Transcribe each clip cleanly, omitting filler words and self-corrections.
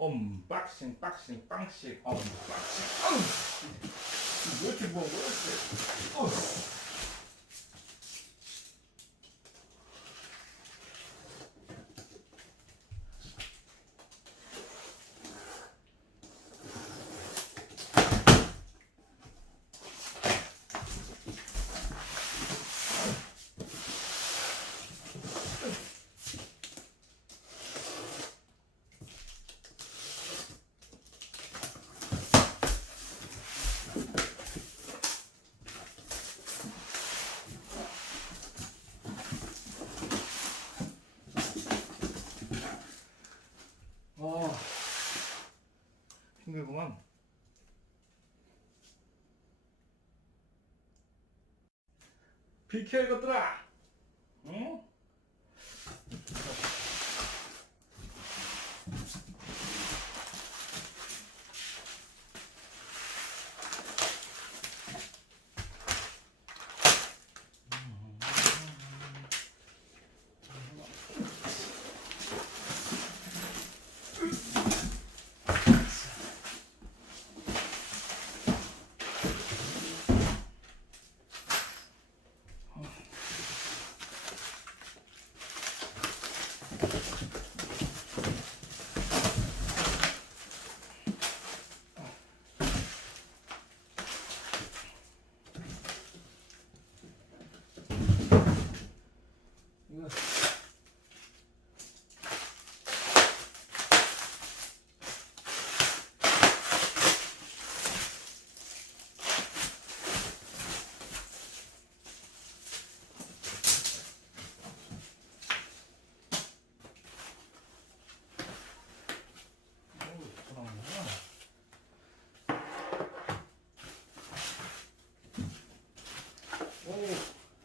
언박싱 박싱 빵씩 언박싱. 왜 이렇게 먹어? 핑계구만. 비켜 이것들아. 응?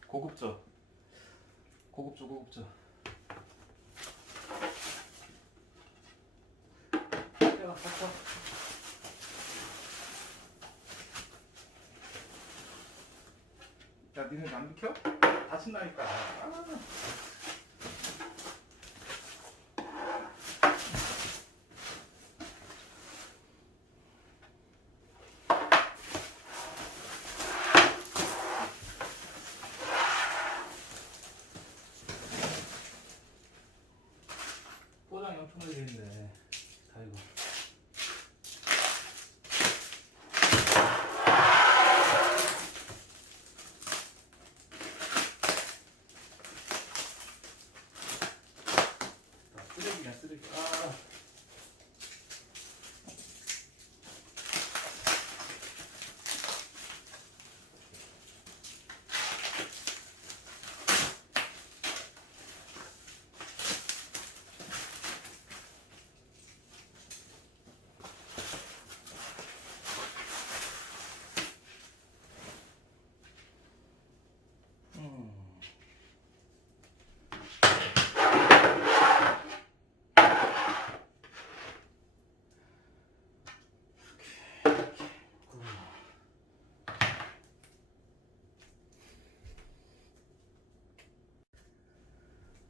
고급져. 고급져. 야, 갖다. 야, 니네 안 비켜? 다친다니까. 포장이 엄청나게 돼 있네. 아이고. 쓰레기야, 쓰레기.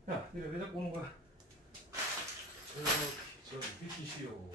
야, 니네 왜 자꾸 오는 거야? 저기 비키시오.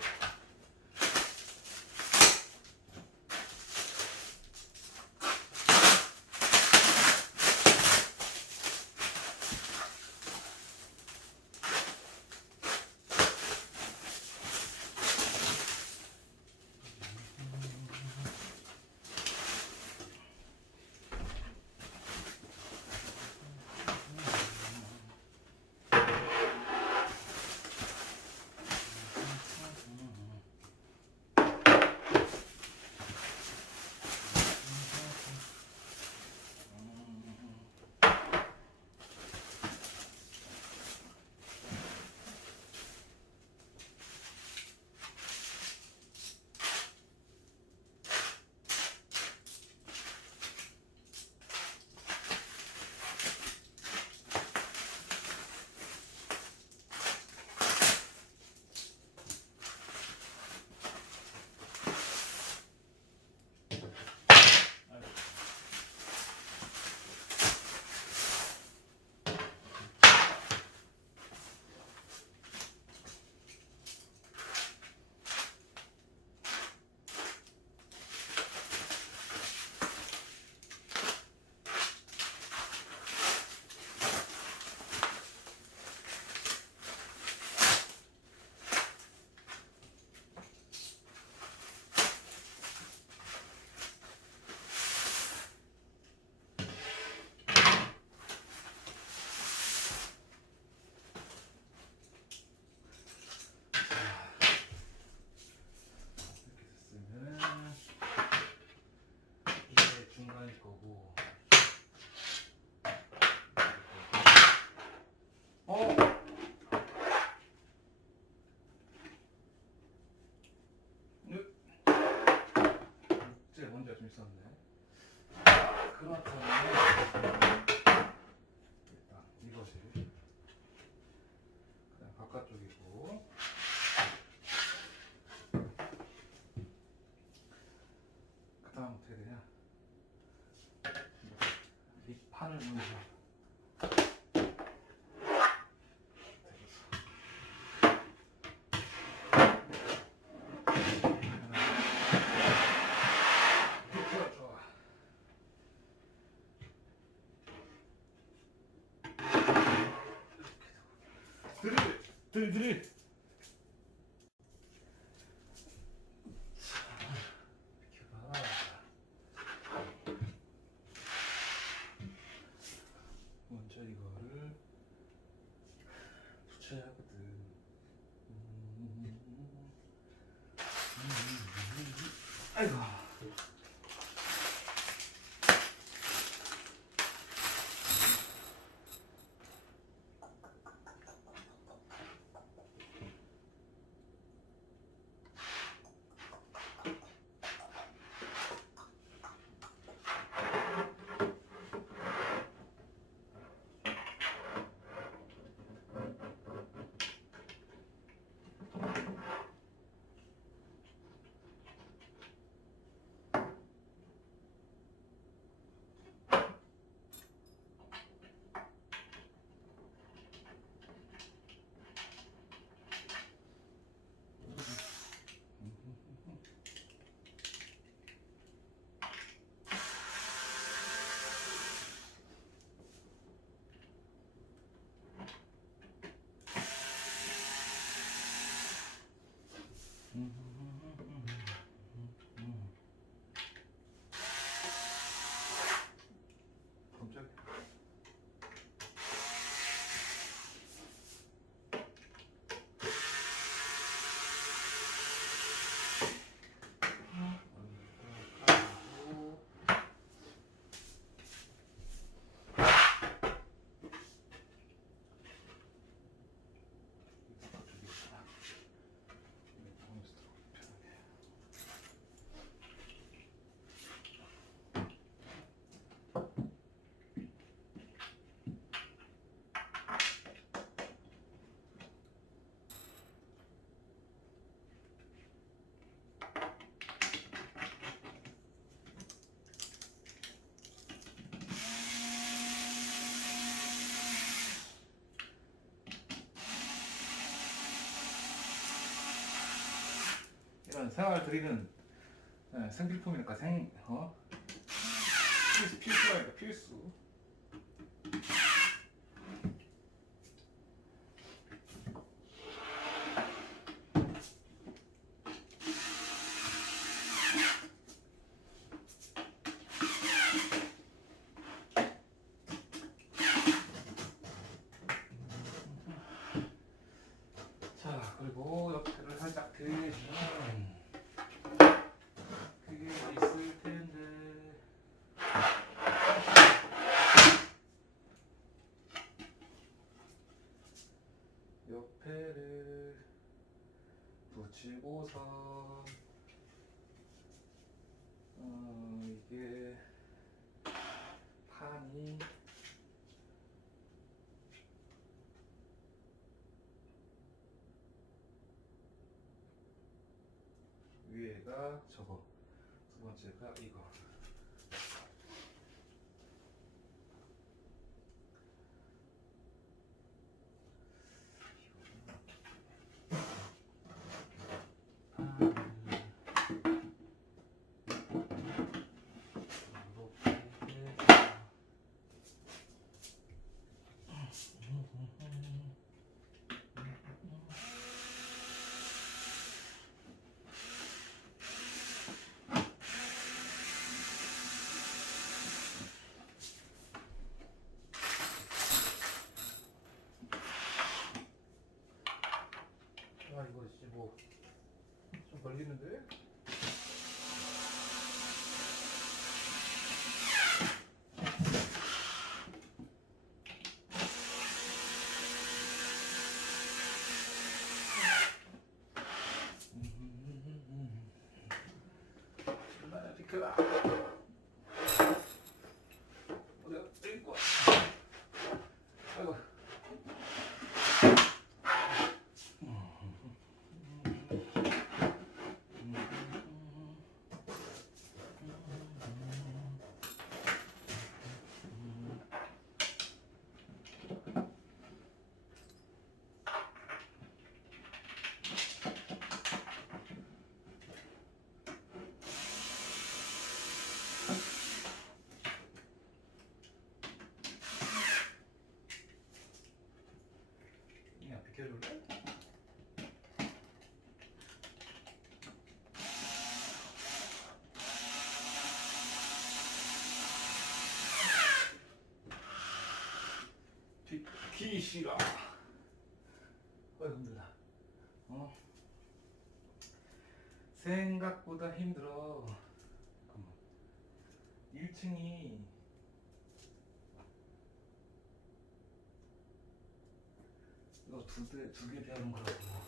있었네. 자, 그렇다면 일단 이것이 그냥 바깥쪽이고, 그 다음 어떻게 되냐? 밑판을 먼저 좋아. 드릴. 비켜봐. 먼저 이거를 붙여야 하거든. 아이고. 깜짝이야. 이런 생활 드리는 생필품이니까 필수라니까 필수. 자, 그리고 옆에를 살짝 들면 그게 있을 텐데. 옆에를 붙이고서 이게 판이 위에가 저거, 두 번째가 이거. 아, 이거 진짜 뭐 좀 걸리는데? 얼마나 비켜봐. PC라. 힘들다. 생각보다 힘들어. 잠깐만. 1층이 이거 두 개 배우는 거라고.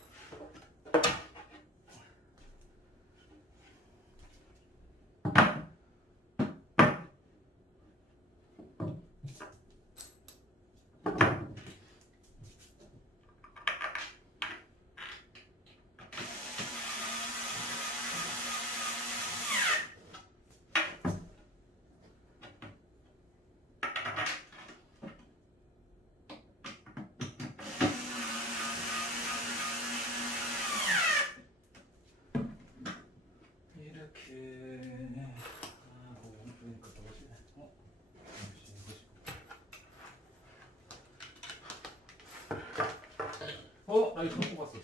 나 이거 처음 뽑았어.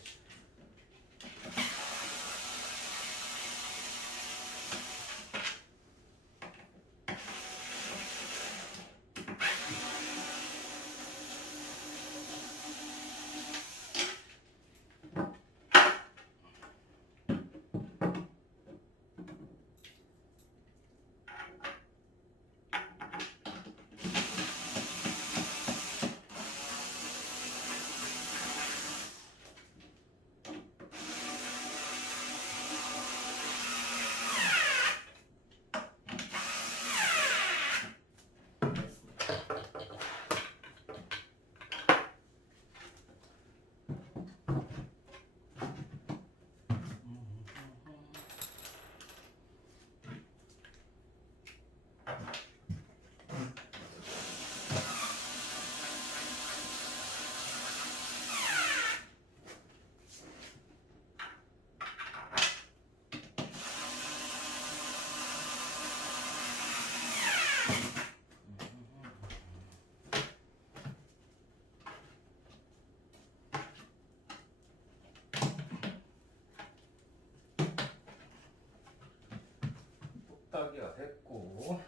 따기가 됐고,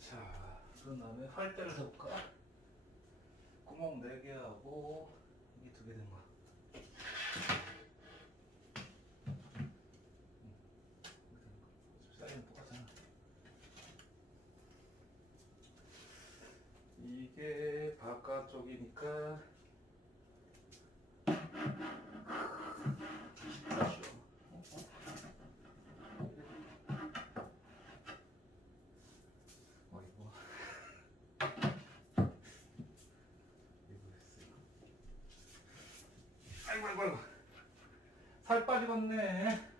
자, 그런 다음에 활대를 세볼까? 구멍 4개 하고 이게 2개 된 거야. 사이즈는 똑같잖아. 이게 바깥쪽이니까 아이고 살 빠지겠네.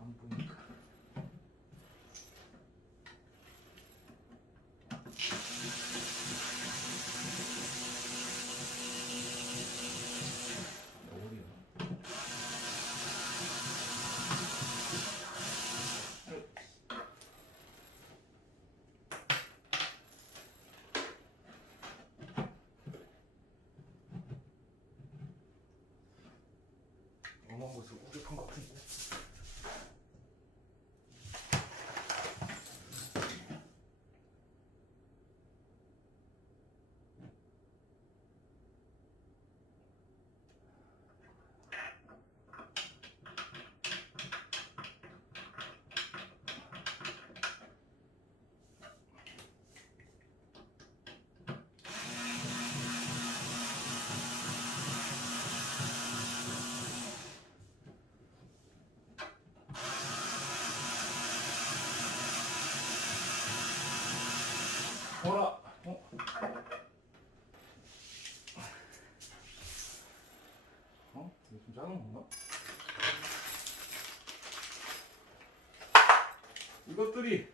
안 보니까. 어머 무슨 우주판 같은데. 이것들이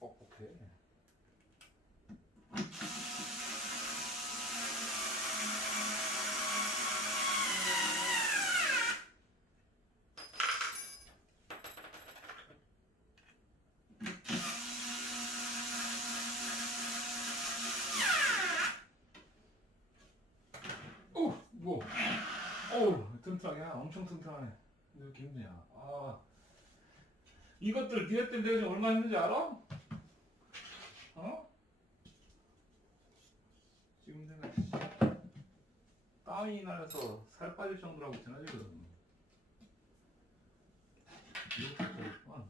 뻑뻑해. 뭐? 어우, 튼튼하게, 엄청 튼튼하네. 왜 이렇게 힘드냐? 이것들 니네 때문에 내가 지금 얼마나 힘든지 알아? 어? 지금 내가 땀이 나서 살 빠질 정도로 하고 있잖아 지금. 이거 좋구만.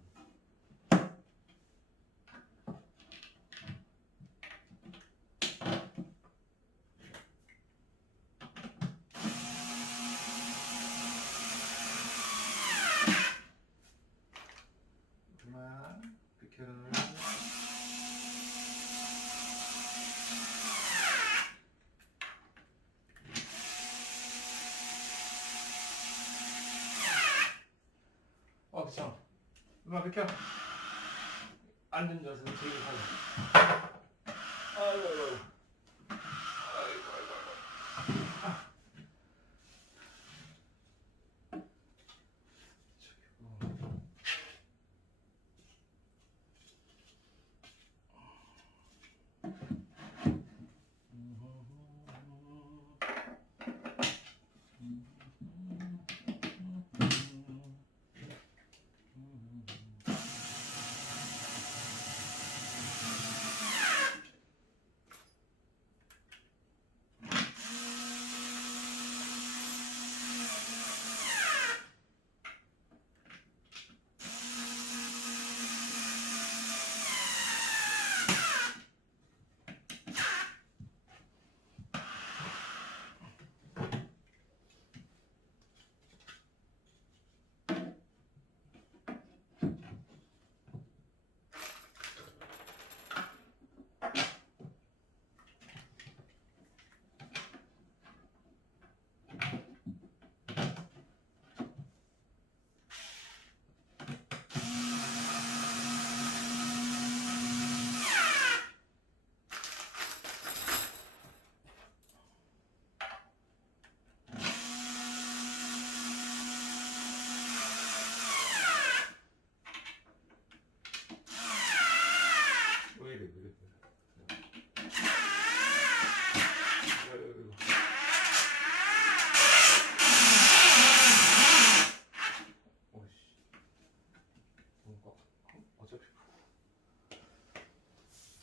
그만 비켜라. 귀찮아. 그만 비켜. 앉은 자세로 제일 하자. 아이고.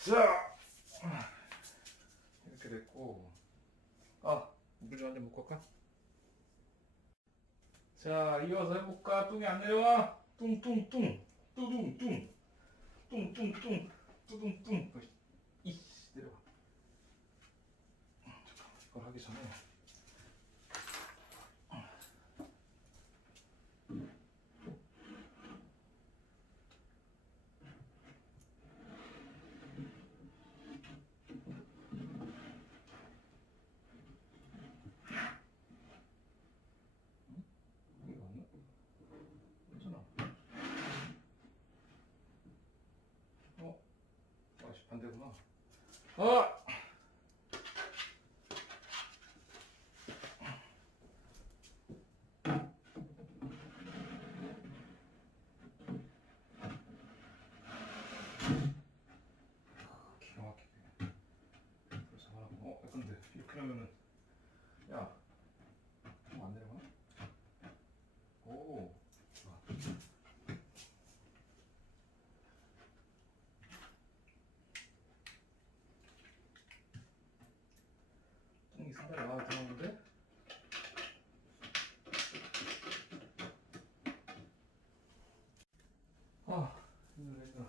자, 이렇게 됐고, 물 좀 한 잔 먹고 갈까? 자, 이어서 해볼까? 뚱이 안 내려와? 뚱뚱뚱, 뚜둥뚱, 뚱뚱뚱, 뚜둥뚱. 이씨, 내려와. 잠깐만, 이걸 하기 전에. 이거 맞나? 반대구나. 아! 기가 막히게. 그걸 잡아놨고. 근데 이렇게 하면은 야, 안 내려가나? 오, 좋아. 똥이 상당히 나와 들어오는데? 아, 힘들어.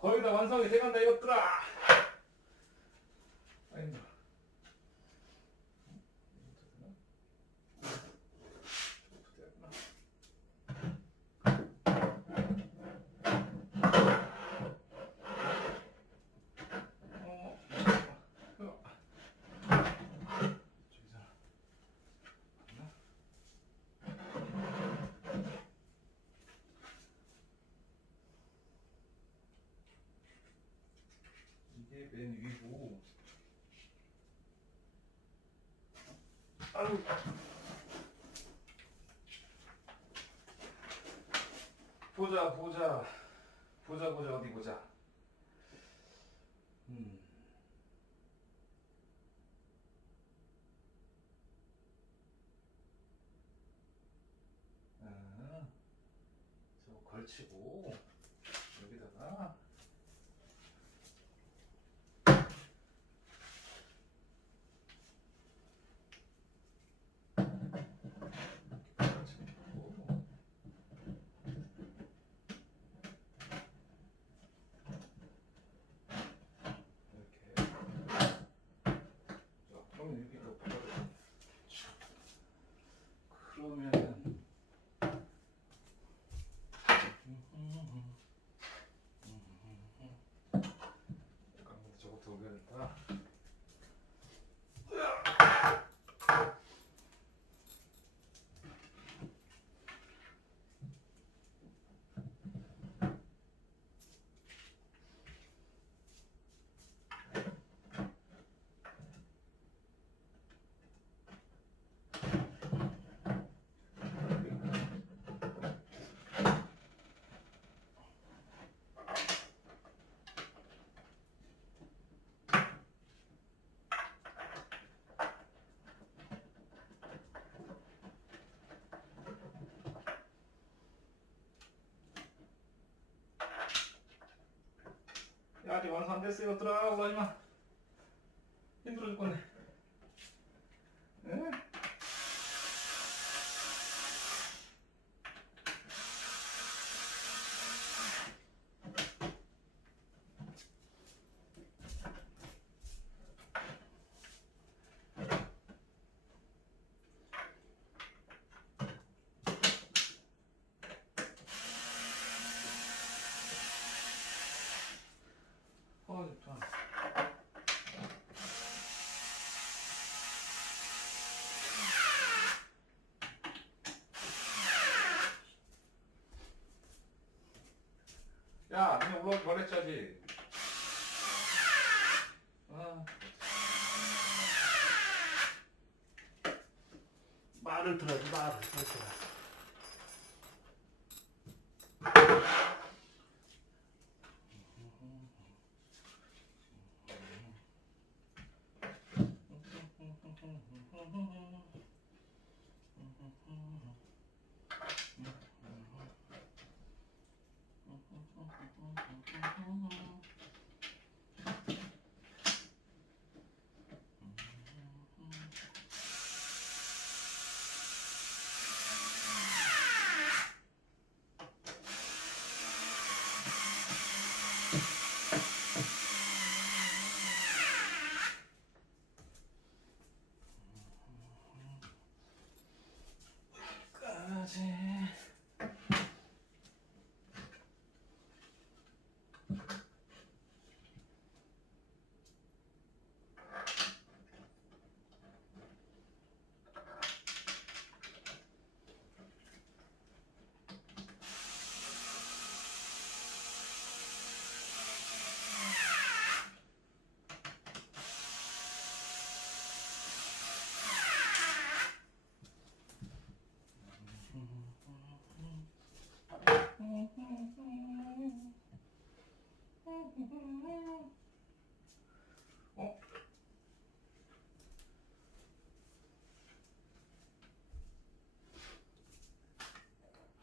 거의 다 완성이 돼간다 이것들아. 아 힘들어. 이게 맨 위고. 아유. 보자 어디 보자. 음. 아, 저거 걸치고 여기다가 걸치고 이렇게. 자, 그러면 여기다 붙여야. 그러면은 잠깐만 저것도 옮겨야 된다. 야, 아직 완성 안 됐어 이것들아. 올라 임마. 힘들어 죽겠네. 에? 좋다. 야, 니네 올라오지 말랬자지. 아, 말을 들어야지, 말을. 그렇지. 까지. 어?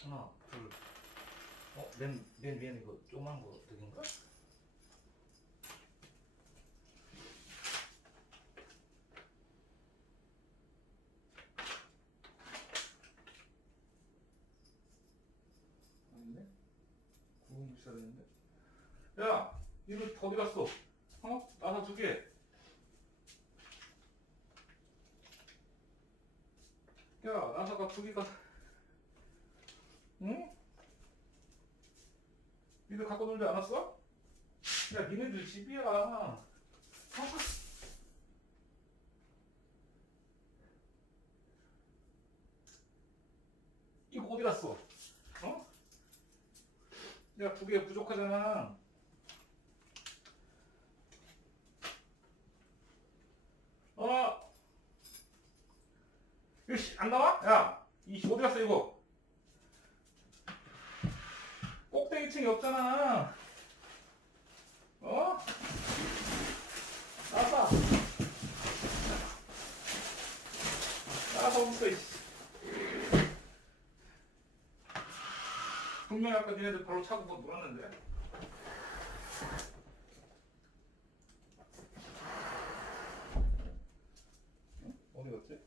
하나, 둘. 맨 위에는 이거 조그만 거 되긴가? 아닌데? 구분 있어야 되는데? 야, 이거 어디 갔어? 나사 두 개. 야, 나사가 두 개가. 응? 니들 갖고 놀지 않았어? 야, 니네들 집이야. 이거 어디 갔어? 어? 야, 두 개 부족하잖아. 어? 이거 안 나와? 야, 이 어디 갔어 이거? 꼭대기층이 없잖아. 어? 나사. 나사 어딨어 이씨. 분명히 아까 니네들 바로 차고 뭐 놀았는데. 응? 어디 갔지?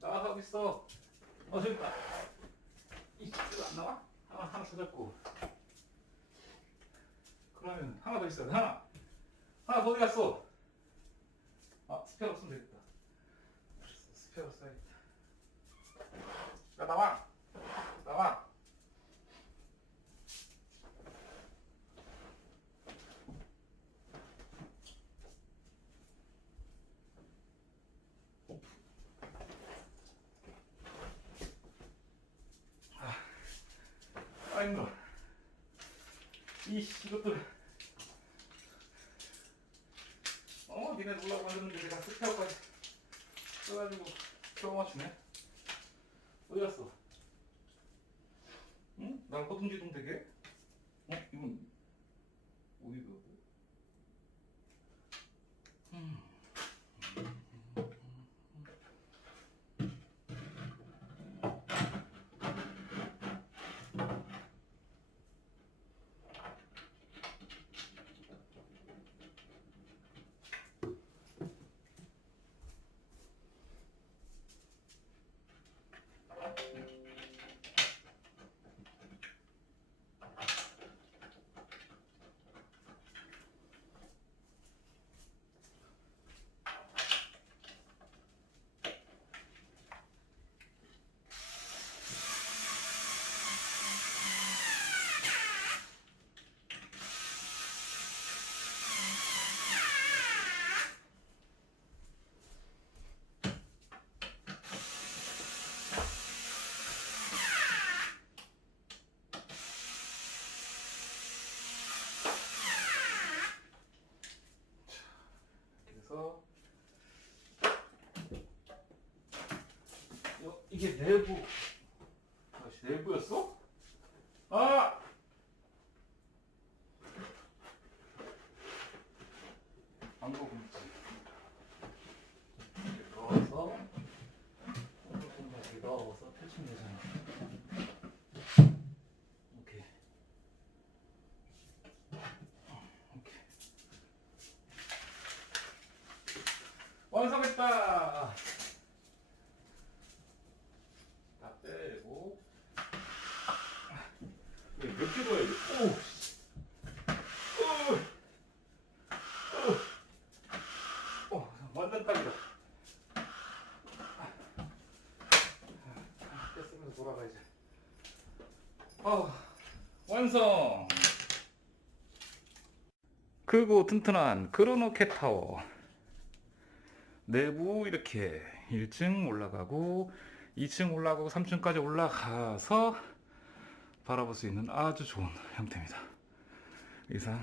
나사 어딨어? 저기 있다. 이거 안 나와? 하나 찾았고. 그러면 하나 더 있어야 돼. 하나 더 어디 갔어? 스페어 쓰면 되겠다. 스페어 써야겠다. 야, 나와. 나와. 힘들어. 이것들. 니네 놀라고 만드는데 내가 스페어까지 써가지고 겨우 맞추네. 어디 갔어? 응? 날 허둥지둥 되게? 이건 어디 그? 이게 내부. 아씨 내부였어? 아! 방법 있지. 이렇게 넣어서 이렇게 넣어서 펼치면 되잖아. 오케이. 오케이. 완성했다. 다 빼고. 몇 개 넣어야 돼? 완전 딱이다. 뺐으면서 돌아가 이제. 완성. 크고 튼튼한 크로노캣 타워. 내부 이렇게 1층 올라가고 2층 올라가고 3층까지 올라가서 바라볼 수 있는 아주 좋은 형태입니다. 이상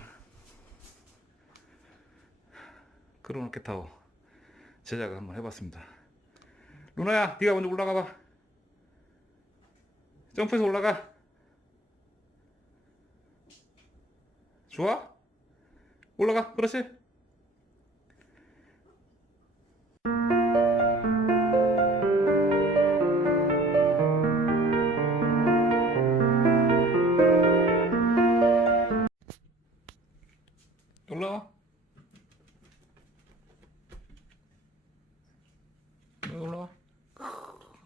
크로노캣 타워 제작을 한번 해봤습니다. 루나야, 네가 먼저 올라가봐. 점프해서 올라가. 좋아? 올라가. 그렇지. 올라와. 올라와.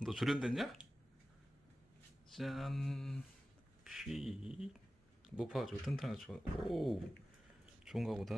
너 조련됐냐? 짠. 휘. 높아가지고 튼튼하게 좋아. 오, 좋은가 보다.